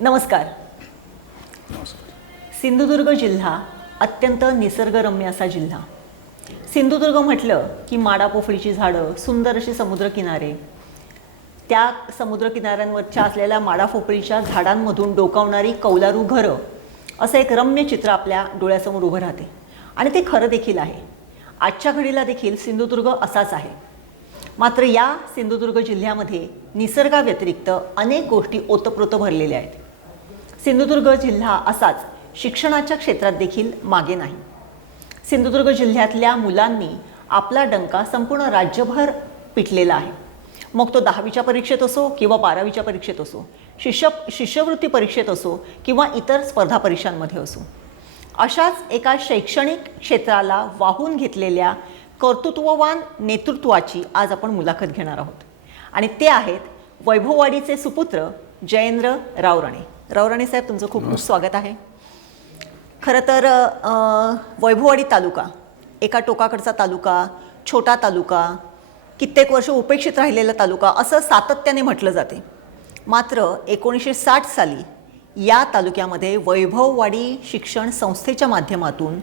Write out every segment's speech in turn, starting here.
नमस्कार. सिंधुदुर्ग जिल्हा अत्यंत निसर्गरम्य असा जिल्हा. सिंधुदुर्ग म्हटलं की माडा पोफळीची झाडं सुंदर अशी समुद्रकिनारे. त्या समुद्रकिनाऱ्यांवरच्या असलेल्या माडा पोफळीच्या झाडांमधून डोकावणारी कौलारू घरं असं एक रम्य चित्र आपल्या डोळ्यासमोर उभं राहते. आणि ते खरं देखील आहे. आजच्या घडीला देखील सिंधुदुर्ग असाच आहे. मात्र या सिंधुदुर्ग जिल्ह्यामध्ये निसर्गाव्यतिरिक्त अनेक गोष्टी ओतप्रोत भरलेल्या आहेत. सिंधुदुर्ग जिल्हा असाच शिक्षणाच्या क्षेत्रात देखील मागे नाही. सिंधुदुर्ग जिल्ह्यातल्या मुलांनी आपला डंका संपूर्ण राज्यभर पिटलेला आहे. मग तो दहावीच्या परीक्षेत असो किंवा बारावीच्या परीक्षेत असो शिष्य शिष्यवृत्ती परीक्षेत असो किंवा इतर स्पर्धा परीक्षांमध्ये असो अशाच एका शैक्षणिक क्षेत्राला वाहून घेतलेल्या कर्तृत्ववान नेतृत्वाची आज आपण मुलाखत घेणार आहोत. आणि ते आहेत वैभववाडीचे सुपुत्र जयेंद्र रावराणे. रावराणे साहेब तुमचं खूप खूप स्वागत आहे. खरं तर वैभववाडी तालुका एका टोकाकडचा तालुका छोटा तालुका कित्येक वर्ष उपेक्षित राहिलेला तालुका असं सातत्याने म्हटलं जाते. मात्र एकोणीसशे साठ साली या तालुक्यामध्ये वैभववाडी शिक्षण संस्थेच्या माध्यमातून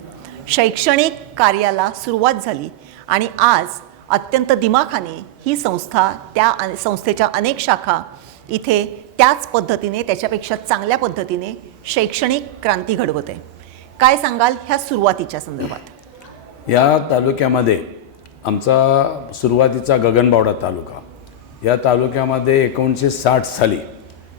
शैक्षणिक कार्याला सुरुवात झाली आणि आज अत्यंत दिमाखाने ही संस्था त्या संस्थेच्या अनेक शाखा इथे त्याच पद्धतीने त्याच्यापेक्षा चांगल्या पद्धतीने शैक्षणिक क्रांती घडवत. आहे काय सांगाल ह्या सुरुवातीच्या संदर्भात? या तालुक्यामध्ये आमचा सुरुवातीचा गगनबावडा तालुका या तालुक्यामध्ये एकोणीसशे साठ साली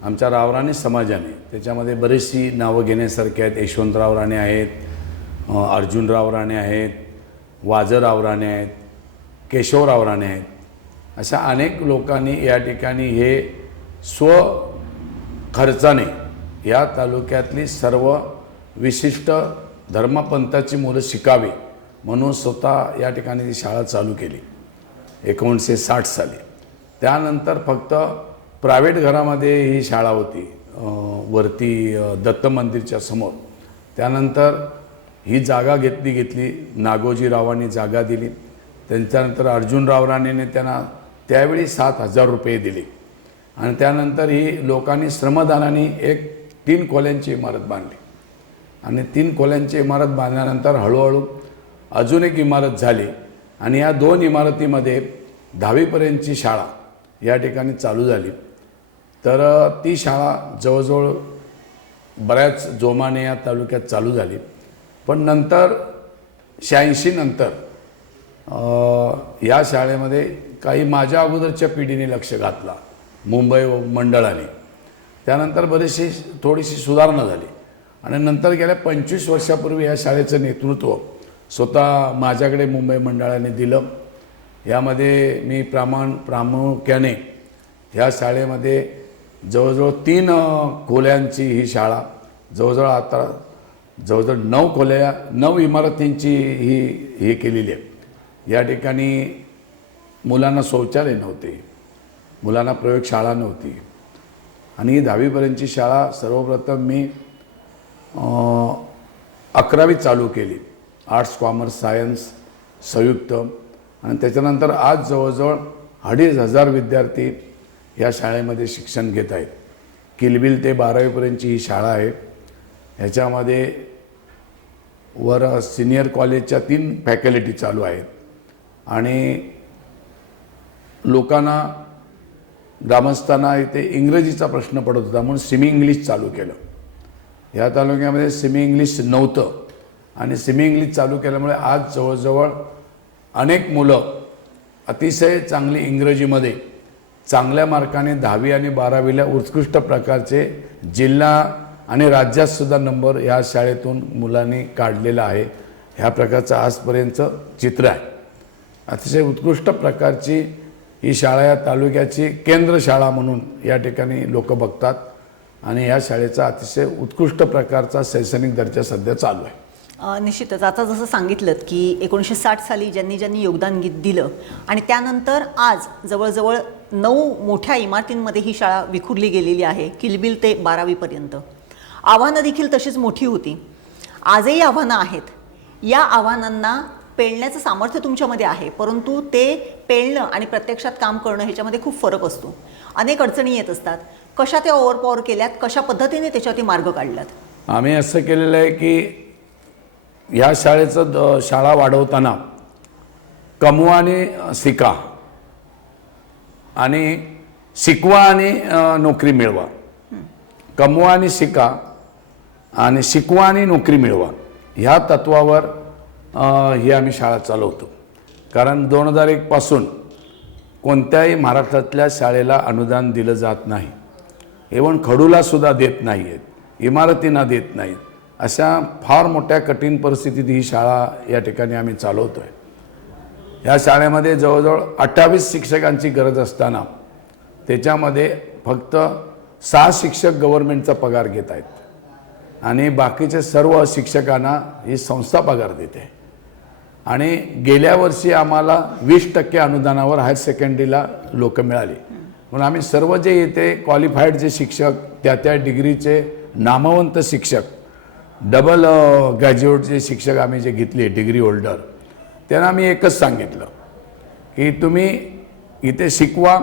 आमच्या रावराणे समाजाने त्याच्यामध्ये बरीचशी नावं घेण्यासारखी आहेत. यशवंतराव राणे आहेत अर्जुनराव राणे आहेत वाजराव राणे आहेत केशवराव राणे आहेत. अशा अनेक लोकांनी या ठिकाणी हे स्व खर्चाने या तालुक्यातली सर्व विशिष्ट धर्मपंथाची मुलं शिकावी म्हणून स्वतः या ठिकाणी ती शाळा चालू केली. एकोणीसशे साठ साली. त्यानंतर फक्त प्रायव्हेट घरामध्ये ही शाळा होती. वरती दत्त मंदिरच्या समोर. त्यानंतर ही जागा घेतली घेतली. नागोजीरावांनी जागा दिली. त्यांच्यानंतर अर्जुनराव राणेने त्यांना त्यावेळी सात हजार रुपये दिले. आणि त्यानंतर ही लोकांनी श्रमदानाने एक तीन खोल्यांची इमारत बांधली. आणि तीन खोल्यांची इमारत बांधल्यानंतर हळूहळू अजून एक इमारत झाली आणि या दोन इमारतीमध्ये दहावीपर्यंतची शाळा या ठिकाणी चालू झाली. तर ती शाळा जवळजवळ बऱ्याच जोमाने या तालुक्यात चालू झाली. पण नंतर शहाऐंशी नंतर या शाळेमध्ये काही माझ्या अगोदरच्या पिढीने लक्ष घातला. मुंबई मंडळाने. त्यानंतर बरीचशी थोडीशी सुधारणा झाली. आणि नंतर गेल्या पंचवीस वर्षापूर्वी या शाळेचं नेतृत्व स्वतः माझ्याकडे मुंबई मंडळाने दिलं. यामध्ये मी प्रामाण प्रामुख्याने ह्या शाळेमध्ये जवळजवळ तीन खोल्यांची ही शाळा जवळजवळ आता जवळजवळ नऊ खोल्या नऊ इमारतींची ही हे केलेली आहे. या ठिकाणी मुलांना शौचालय नव्हते. मुलांना प्रयोगशाळा नव्हती. आणि ही दहावीपर्यंतची शाळा सर्वप्रथम मी अकरावी चालू केली. आर्ट्स कॉमर्स सायन्स संयुक्त. आणि त्याच्यानंतर आज जवळजवळ अडीच हजार विद्यार्थी या शाळेमध्ये शिक्षण घेत आहेत. किलबिल ते बारावीपर्यंतची ही शाळा आहे. ह्याच्यामध्ये वर सिनियर कॉलेजच्या तीन फॅकल्टी चालू आहेत. आणि लोकांना ग्रामस्थांना इथे इंग्रजीचा प्रश्न पडत होता म्हणून सिमी इंग्लिश चालू केलं. या तालुक्यामध्ये सिमी इंग्लिश नव्हतं. आणि सिमी इंग्लिश चालू केल्यामुळे आज जवळजवळ अनेक मुलं अतिशय चांगली इंग्रजीमध्ये चांगल्या मार्काने दहावी आणि बारावीला उत्कृष्ट प्रकारचे जिल्हा आणि राज्यातसुद्धा नंबर या शाळेतून मुलांनी काढलेला आहे. ह्या प्रकारचं आजपर्यंतचं चित्र आहे. अतिशय उत्कृष्ट प्रकारची ही शाळा या तालुक्याची केंद्र शाळा म्हणून या ठिकाणी लोक बघतात. आणि या शाळेचा अतिशय उत्कृष्ट प्रकारचा शैक्षणिक दर्जा सध्या चालू आहे. निश्चितच. आता जसं सांगितलं की एकोणीसशे साठ साली ज्यांनी ज्यांनी योगदान दिलं आणि त्यानंतर आज जवळजवळ नऊ मोठ्या इमारतींमध्ये ही शाळा विखुरली गेलेली आहे किलबिल ते बारावीपर्यंत आव्हानं देखील तशीच मोठी होती. आजही आव्हानं आहेत. या आव्हानांना पेळण्याचं सामर्थ्य तुमच्यामध्ये आहे परंतु ते पेळणं आणि प्रत्यक्षात काम करणं ह्याच्यामध्ये खूप फरक असतो. अनेक अडचणी येत असतात. कशा त्या ओव्हरपॉवर केल्यात? कशा पद्धतीने त्याच्यावरती मार्ग काढलात? आम्ही असं केलेलं आहे की ह्या शाळेचं द शाळा वाढवताना कमवा आणि शिका आणि शिकवा आणि नोकरी मिळवा. कमवा आणि शिका आणि शिकवा आणि नोकरी मिळवा. ह्या तत्वावर ही आम्ही शाळा चालवतो. कारण दोन हजार एकपासून कोणत्याही महाराष्ट्रातल्या शाळेला अनुदान दिलं जात नाही. इवन खडूलासुद्धा देत नाही आहेत इमारतींना देत नाहीत. अशा फार मोठ्या कठीण परिस्थितीत ही शाळा या ठिकाणी आम्ही चालवतो आहे या शाळेमध्ये जवळजवळ अठ्ठावीस शिक्षकांची गरज असताना त्याच्यामध्ये फक्त सहा शिक्षक गव्हर्मेंटचा पगार घेत आहेत. आणि बाकीचे सर्व शिक्षकांना ही संस्था पगार देते. आणि गेल्या वर्षी आम्हाला वीस टक्के अनुदानावर हायर सेकंडरीला लोक मिळाली. म्हणून आम्ही सर्व जे येते क्वालिफाईड जे शिक्षक त्या त्या डिग्रीचे नामवंत शिक्षक डबल ग्रॅज्युएटचे शिक्षक आम्ही जे घेतले डिग्री होल्डर त्यांना आम्ही एकच सांगितलं की तुम्ही इथे शिकवा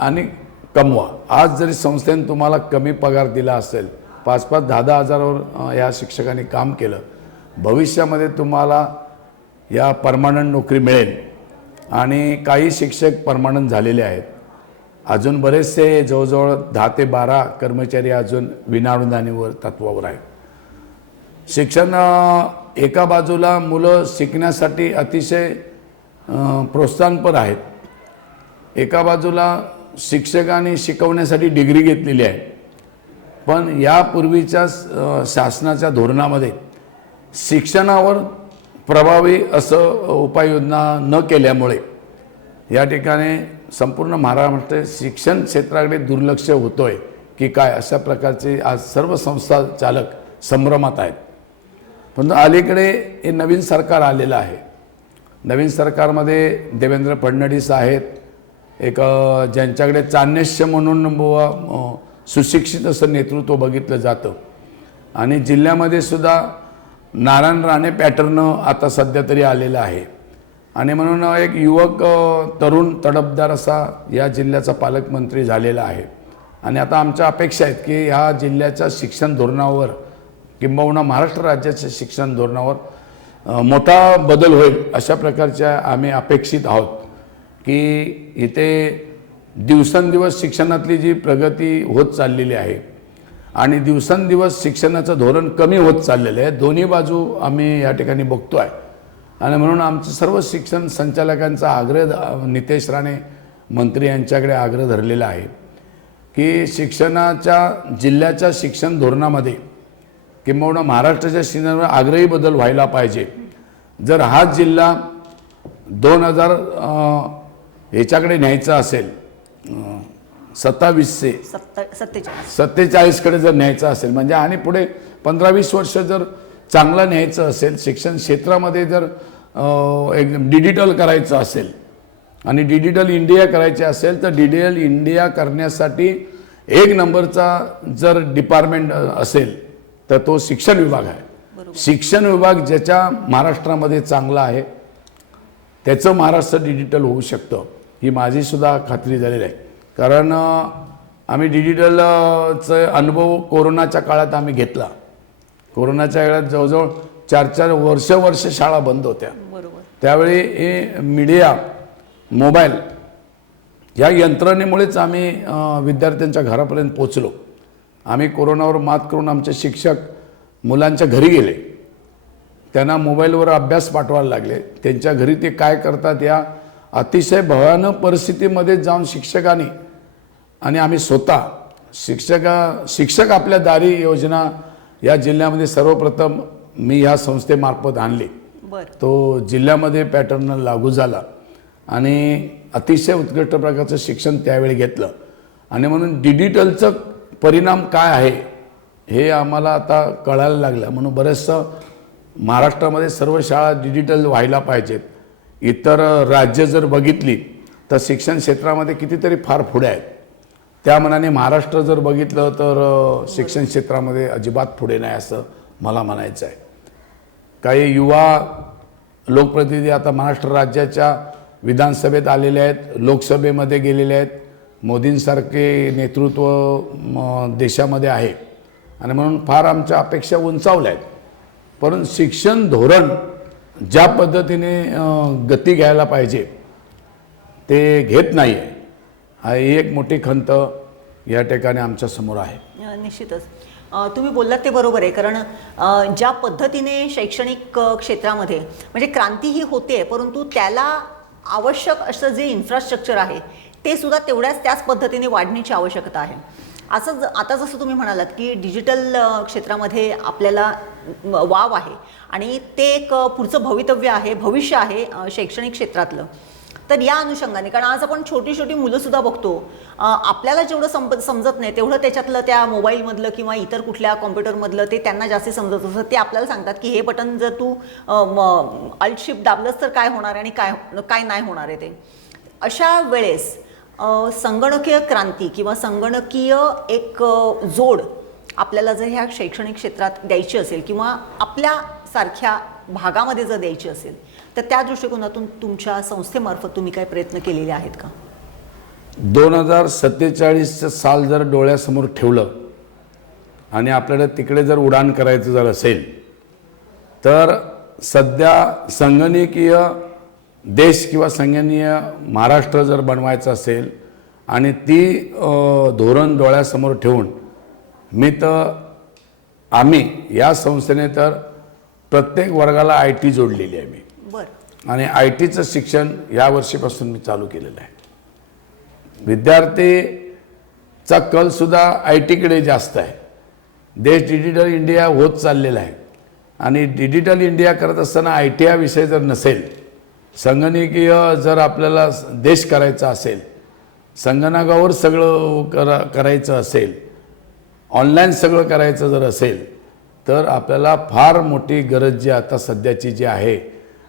आणि कमवा. आज जरी संस्थेने तुम्हाला कमी पगार दिला असेल पाच पाच दहा दहा हजारावर या शिक्षकांनी काम केलं भविष्यामध्ये तुम्हाला या परमानंट नोकरी मिळेल. आणि काही शिक्षक परमानंट झालेले आहेत. अजून बरेचसे जवळजवळ दहा ते बारा कर्मचारी अजून विनाअनुदानीवर तत्वावर आहेत. शिक्षण एका बाजूला मुलं शिकण्यासाठी अतिशय प्रोत्साहनपर आहेत. एका बाजूला शिक्षकांनी शिकवण्यासाठी डिग्री घेतलेली आहे. पण यापूर्वीच्या शासनाच्या धोरणामध्ये शिक्षणावर प्रभावी असं उपाययोजना न केल्यामुळे या ठिकाणी संपूर्ण महाराष्ट्र शिक्षण क्षेत्राकडे दुर्लक्ष होतो आहे की काय अशा प्रकारचे आज सर्व संस्था चालक संभ्रमात आहेत. पण अलीकडे हे नवीन सरकार आलेलं आहे. नवीन सरकारमध्ये देवेंद्र फडणवीस आहेत. एक ज्यांच्याकडे चान्यश्य म्हणून बुवा, सुशिक्षित असं नेतृत्व बघितलं जातं. आणि जिल्ह्यामध्ये सुद्धा नारायण राणे पॅटर्न आता सध्या तरी आलेलं आहे. आणि म्हणून एक युवक तरुण तडफदार असा या जिल्ह्याचा पालकमंत्री झालेला आहे. आणि आता आमच्या अपेक्षा आहेत की ह्या जिल्ह्याच्या शिक्षण धोरणावर किंबहुना महाराष्ट्र राज्याच्या शिक्षण धोरणावर मोठा बदल होईल अशा प्रकारच्या आम्ही अपेक्षित आहोत की इथे दिवसेंदिवस शिक्षणातली जी प्रगती होत चाललेली आहे आणि दिवसेंदिवस शिक्षणाचं धोरण कमी होत चाललेलं आहे. दोन्ही बाजू आम्ही या ठिकाणी बघतो आहे आणि म्हणून आमचं सर्व शिक्षण संचालकांचा आग्रह नितेश राणे मंत्री यांच्याकडे आग्रह धरलेला आहे की शिक्षणाच्या जिल्ह्याच्या शिक्षण धोरणामध्ये किंबहुना महाराष्ट्राच्या शिक्षणावर आग्रही बदल व्हायला पाहिजे. जर हा जिल्हा दोन हजार ह्याच्याकडे न्यायचा असेल सत्तावीसशे. सत्ता सत्तेचाळीस. सत्तेचाळीसकडे जर न्यायचं असेल म्हणजे आणि पुढे पंधरा वीस वर्ष जर चांगलं न्यायचं असेल शिक्षण क्षेत्रामध्ये जर अं, एक डिजिटल करायचं असेल आणि डिजिटल इंडिया करायचे असेल तर डिजिटल इंडिया करण्यासाठी एक नंबरचा जर डिपार्टमेंट असेल तर तो शिक्षण विभाग आहे. शिक्षण विभाग ज्याच्या महाराष्ट्रामध्ये चांगला आहे त्याचं महाराष्ट्र डिजिटल होऊ शकतं ही माझी सुद्धा खात्री झालेली आहे. कारण आम्ही डिजिटलचा अनुभव कोरोनाच्या काळात आम्ही घेतला. कोरोनाच्या काळात जवळजवळ चार चार वर्ष वर्ष शाळा बंद होत्या. बरोबर. त्यावेळी हे मीडिया मोबाईल या यंत्रणेमुळेच आम्ही विद्यार्थ्यांच्या घरापर्यंत पोचलो आम्ही कोरोनावर मात करून आमचे शिक्षक मुलांच्या घरी गेले. त्यांना मोबाईलवर अभ्यास पाठवायला लागले. त्यांच्या घरी ते काय करतात या अतिशय भयानक परिस्थितीमध्ये जाऊन शिक्षकांनी आणि आम्ही स्वतः शिक्षका शिक्षक आपल्या दारी योजना या जिल्ह्यामध्ये सर्वप्रथम मी या संस्थेमार्फत आणली. तो जिल्ह्यामध्ये पॅटर्न लागू झाला आणि अतिशय उत्कृष्ट प्रकारचं शिक्षण त्यावेळी घेतलं. आणि म्हणून डिजिटलचं परिणाम काय आहे हे आम्हाला आता कळायला लागलं. म्हणून बरेचसं महाराष्ट्रामध्ये सर्व शाळा डिजिटल व्हायला पाहिजेत. इतर राज्य जर बघितली तर शिक्षण क्षेत्रामध्ये कितीतरी फार पुढे आहेत. त्या मनाने महाराष्ट्र जर बघितलं तर शिक्षण क्षेत्रामध्ये अजिबात पुढे नाही असं मला म्हणायचं आहे. काही युवा लोकप्रतिनिधी आता महाराष्ट्र राज्याच्या विधानसभेत आलेले आहेत लोकसभेमध्ये गेलेले आहेत. मोदींसारखे नेतृत्व म, देशामध्ये आहे. आणि म्हणून फार आमच्या अपेक्षा उंचावल्या आहेत. परंतु शिक्षण धोरण ज्या पद्धतीने गती घ्यायला पाहिजे ते घेत नाही आहे हा ही एक मोठी खंत या ठिकाणी आमच्यासमोर आहे. निश्चितच. तुम्ही बोललात ते बरोबर आहे कारण ज्या पद्धतीने शैक्षणिक क्षेत्रामध्ये म्हणजे क्रांती ही होते परंतु त्याला आवश्यक असं जे इन्फ्रास्ट्रक्चर आहे ते सुद्धा तेवढ्याच त्याच पद्धतीने वाढण्याची आवश्यकता आहे. असं ज- आता जसं तुम्ही म्हणालात की डिजिटल क्षेत्रामध्ये आपल्याला वाव आहे. आणि ते एक पुढचं भवितव्य आहे भविष्य आहे शैक्षणिक क्षेत्रातलं. तर या अनुषंगाने कारण आज आपण छोटी छोटी मुलंसुद्धा बघतो आपल्याला जेवढं संप समजत नाही तेवढं त्याच्यातलं त्या मोबाईलमधलं किंवा इतर कुठल्या कॉम्प्युटरमधलं ते त्यांना जास्ती समजत असतं. ते आपल्याला सांगतात की हे बटन जर तू अल्टशिप दाबलंस तर काय होणार आहे आणि काय काय नाही होणार आहे ते. अशा वेळेस संगणकीय क्रांती किंवा संगणकीय एक जोड आपल्याला जर ह्या शैक्षणिक क्षेत्रात द्यायची असेल किंवा आपल्या सारख्या भागामध्ये जर द्यायची असेल तर त्या दृष्टिकोनातून तुमच्या संस्थेमार्फत तुम्ही काय प्रयत्न केलेले आहेत का? दोन हजार सत्तेचाळीसचं साल जर डोळ्यासमोर ठेवलं आणि आपल्याला तिकडे जर उडान करायचं जर असेल तर सध्या संगणकीय देश किंवा संगणकीय महाराष्ट्र जर बनवायचं असेल आणि ती धोरण डोळ्यासमोर ठेवून मी तर आम्ही या संस्थेने तर प्रत्येक वर्गाला आय टी जोडलेली आहे मी. बरं. आणि आय टीचं शिक्षण या वर्षीपासून मी चालू केलेलं आहे. विद्यार्थीचा कलसुद्धा आय टीकडे जास्त आहे. देश डिजिटल इंडिया होत चाललेला आहे. आणि डिजिटल इंडिया करत असताना आय टी हा विषय जर नसेल संगणकीय जर आपल्याला देश करायचा असेल संगणकावर सगळं करा करायचं असेल ऑनलाईन सगळं करायचं जर असेल तर आपल्याला फार मोठी गरज जी आता सध्याची जी आहे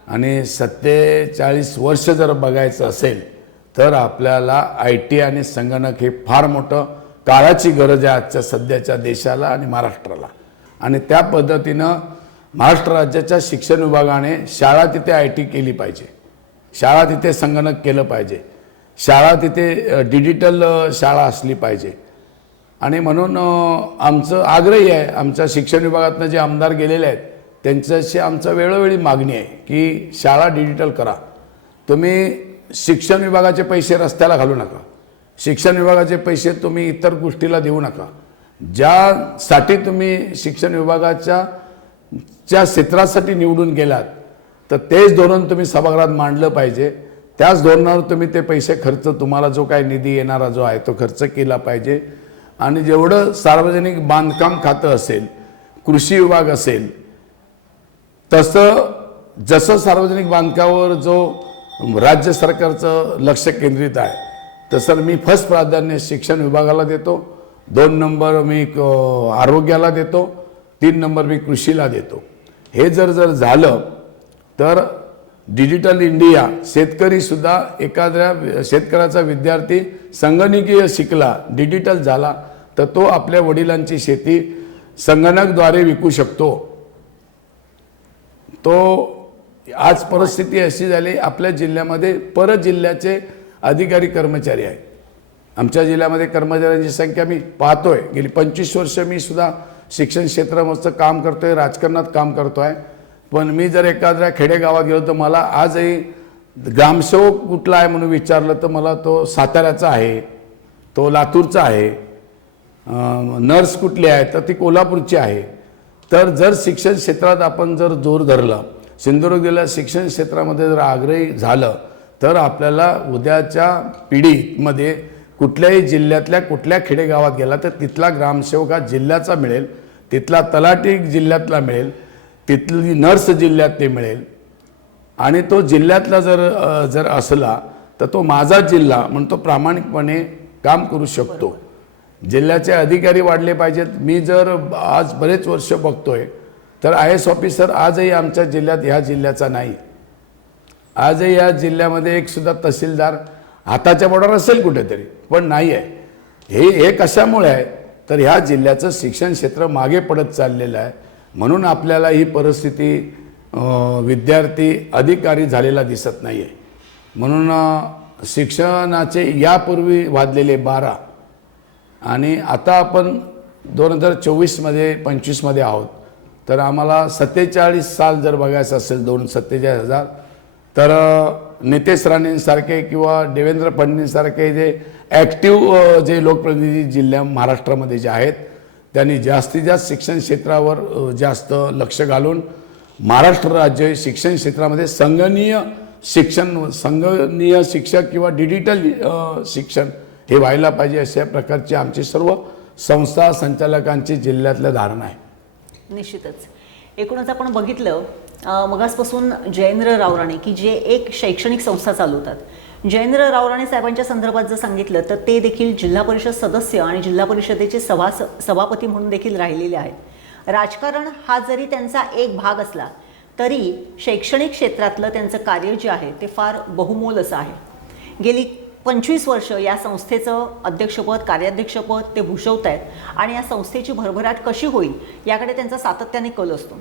आणि सत्तेचाळीस वर्ष जर बघायचं असेल तर आपल्याला आय टी आणि संगणक हे फार मोठं काळाची गरज आहे आजच्या सध्याच्या देशाला आणि महाराष्ट्राला. आणि त्या पद्धतीनं महाराष्ट्र राज्याच्या शिक्षण विभागाने शाळा तिथे आय टी केली पाहिजे. शाळा तिथे संगणक केलं पाहिजे. शाळा तिथे डिजिटल शाळा असली पाहिजे. आणि म्हणून आमचं आग्रही आहे आमच्या शिक्षण विभागातनं जे आमदार गेलेले आहेत त्यांच्याशी आमचं वेळोवेळी मागणी आहे की शाळा डिजिटल करा. तुम्ही शिक्षण विभागाचे पैसे रस्त्याला घालू नका. शिक्षण विभागाचे पैसे तुम्ही इतर गोष्टीला देऊ नका. ज्यासाठी तुम्ही शिक्षण विभागाच्या ज्या क्षेत्रासाठी निवडून गेलात तर तेच धोरण तुम्ही सभागृहात मांडलं पाहिजे. त्याच धोरणावर तुम्ही ते पैसे खर्च तुम्हाला जो काही निधी येणारा जो आहे तो खर्च केला पाहिजे. आणि जेवढं सार्वजनिक बांधकाम खातं असेल कृषी विभाग असेल तसं जसं सार्वजनिक बांधकामावर जो राज्य सरकारचं लक्ष केंद्रित आहे तसं मी फर्स्ट प्राधान्य शिक्षण विभागाला देतो. दोन नंबर मी आरोग्याला देतो. तीन नंबर मी कृषीला देतो. हे जर जर झालं तर डिजिटल इंडिया शेतकरीसुद्धा एखाद्या शेतकऱ्याचा विद्यार्थी संगणकीय शिकला डिजिटल झाला तर तो आपल्या वडिलांची शेती संगणकद्वारे विकू शकतो. तो आज परिस्थिती अशी झाली आपल्या जिल्ह्यामध्ये पर जिल्ह्याचे अधिकारी कर्मचारी आहेत. आमच्या जिल्ह्यामध्ये कर्मचाऱ्यांची संख्या मी पाहतोय. गेली पंचवीस वर्ष मी सुद्धा शिक्षण क्षेत्रामध्ये काम करतो आहे राजकारणात काम करतो आहे पण मी जर एखाद्या खेडेगावात गेलो तर मला आजही ग्रामसेवक कुठला आहे म्हणून विचारलं तर मला तो साताऱ्याचा आहे तो लातूरचा आहे नर्स कुठली आहे तर ती कोल्हापूरची आहे. तर जर शिक्षण क्षेत्रात आपण जर जोर धरला सिंधुदुर्ग जिल्ह्यात शिक्षण क्षेत्रामध्ये जर आग्रही झालं तर आपल्याला उद्याच्या पिढीमध्ये कुठल्याही जिल्ह्यातल्या कुठल्या खेडेगावात गेला तर तिथला ग्रामसेवक हा जिल्ह्याचा मिळेल तिथला तलाठी जिल्ह्यातला मिळेल तिथली नर्स जिल्ह्यात ते मिळेल. आणि तो जिल्ह्यातला जर जर असला तर तो माझा जिल्हा म्हणून तो प्रामाणिकपणे काम करू शकतो. जिल्ह्याचे अधिकारी वाढले पाहिजेत. मी जर आज बरेच वर्ष बघतोय तर आय एस ऑफिसर आजही आमच्या जिल्ह्यात ह्या जिल्ह्याचा नाही. आजही या जिल्ह्यामध्ये एक सुद्धा तहसीलदार हाताच्या बोर्डावर असेल कुठेतरी पण नाही आहे हे हे कशामुळे आहे? तर ह्या जिल्ह्याचं शिक्षण क्षेत्र मागे पडत चाललेलं आहे. म्हणून आपल्याला ही परिस्थिती विद्यार्थी अधिकारी झालेला दिसत नाही आहे म्हणून शिक्षणाचे यापूर्वी वाजलेले बारा आणि आता आपण दोन हजार चोवीसमध्ये पंचवीसमध्ये आहोत. तर आम्हाला सत्तेचाळीस साल जर बघायचं असेल दोन सत्तेचाळीस हजार तर नितेश राणेंसारखे किंवा देवेंद्र फडणवीससारखे जे ॲक्टिव्ह जे लोकप्रतिनिधी जिल्ह्या महाराष्ट्रामध्ये जे आहेत त्यांनी जास्तीत जास्त शिक्षण क्षेत्रावर जास्त लक्ष घालून महाराष्ट्र राज्य शिक्षण क्षेत्रामध्ये संगणीय शिक्षण संगणीय शिक्षक किंवा डिजिटल शिक्षण हे व्हायला पाहिजे अशा प्रकारची आमची सर्व संस्था संचालकांची जिल्ह्यातल्या धारणा आहे. निश्चितच. एकूणच आपण बघितलं मगासपासून जयेंद्र रावराणे की जे एक शैक्षणिक संस्था चालवतात. जयेंद्र रावराणे साहेबांच्या संदर्भात जर सांगितलं तर ते देखील जिल्हा परिषद सदस्य आणि जिल्हा परिषदेचे सभा सभापती म्हणून देखील राहिलेले आहेत. राजकारण हा जरी त्यांचा एक भाग असला तरी शैक्षणिक क्षेत्रातलं त्यांचं कार्य जे आहे ते फार बहुमोल असं आहे. गेली पंचवीस वर्ष या संस्थेचं अध्यक्षपद कार्याध्यक्षपद ते भूषवत आहेत आणि या संस्थेची भरभराट कशी होईल याकडे त्यांचा सातत्याने कल असतो.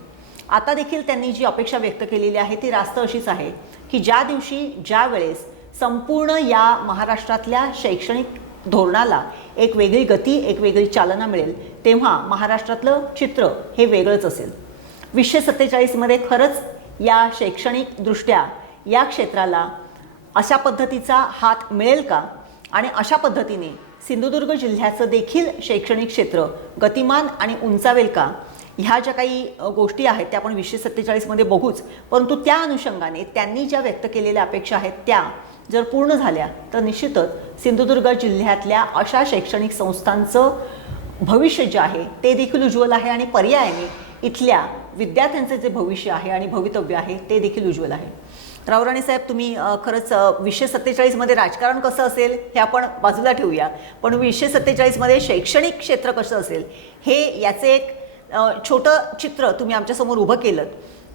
आता देखील त्यांनी जी अपेक्षा व्यक्त केलेली आहे ती रास्त अशीच आहे की ज्या दिवशी ज्या वेळेस संपूर्ण या महाराष्ट्रातल्या शैक्षणिक धोरणाला एक वेगळी गती एक वेगळी चालना मिळेल तेव्हा महाराष्ट्रातलं चित्र हे वेगळंच असेल. वीसशे सत्तेचाळीसमध्ये खरंच या शैक्षणिकदृष्ट्या या क्षेत्राला अशा पद्धतीचा हात मिळेल का? आणि अशा पद्धतीने सिंधुदुर्ग जिल्ह्याचं देखील शैक्षणिक क्षेत्र गतिमान आणि उंचावेल का? ह्या ज्या काही गोष्टी आहेत त्या आपण वीसशे सत्तेचाळीसमध्ये बघूच. परंतु त्या अनुषंगाने त्यांनी ज्या व्यक्त केलेल्या अपेक्षा आहेत त्या जर पूर्ण झाल्या तर निश्चितच सिंधुदुर्ग जिल्ह्यातल्या अशा शैक्षणिक संस्थांचं भविष्य जे आहे ते देखील उज्ज्वल आहे आणि पर्यायाने इथल्या विद्यार्थ्यांचे जे भविष्य आहे आणि भवितव्य आहे ते देखील उज्ज्वल आहे. रावराणे साहेब तुम्ही खरंच वीसशे सत्तेचाळीसमध्ये राजकारण कसं असेल हे आपण बाजूला ठेवूया. पण वीसशे सत्तेचाळीसमध्ये शैक्षणिक क्षेत्र कसं असेल हे याचे एक छोटं चित्र तुम्ही आमच्यासमोर उभं केलं.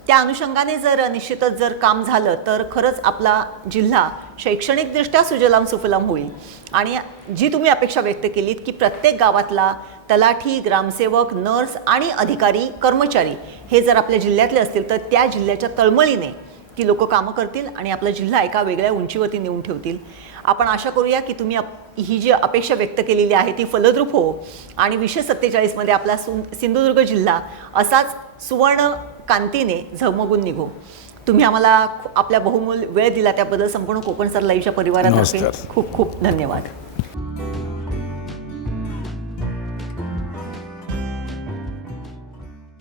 त्या अनुषंगाने जर निश्चितच जर काम झालं तर खरंच आपला जिल्हा शैक्षणिकदृष्ट्या सुजलाम सुफलाम होईल. आणि जी तुम्ही अपेक्षा व्यक्त केलीत की प्रत्येक गावातला तलाठी ग्रामसेवक नर्स आणि अधिकारी कर्मचारी हे जर आपल्या जिल्ह्यातले असतील तर त्या जिल्ह्याच्या तळमळीने ती लोक कामं करतील आणि आपला जिल्हा एका वेगळ्या उंचीवरती नेऊन ठेवतील. आपण आशा करूया की तुम्ही ही जी अपेक्षा व्यक्त केलेली आहे ती फलद्रूप हो. आणि विशे सत्तेचाळीसमध्ये आपला सु सिंधुदुर्ग जिल्हा असाच सुवर्ण कांतीने झगमगून निघो. तुम्ही आम्हाला आपल्या बहुमूल वेळ दिला त्याबद्दल संपूर्ण कोकण सर लाईव्हच्या परिवारातर्फे. खूप खूप धन्यवाद.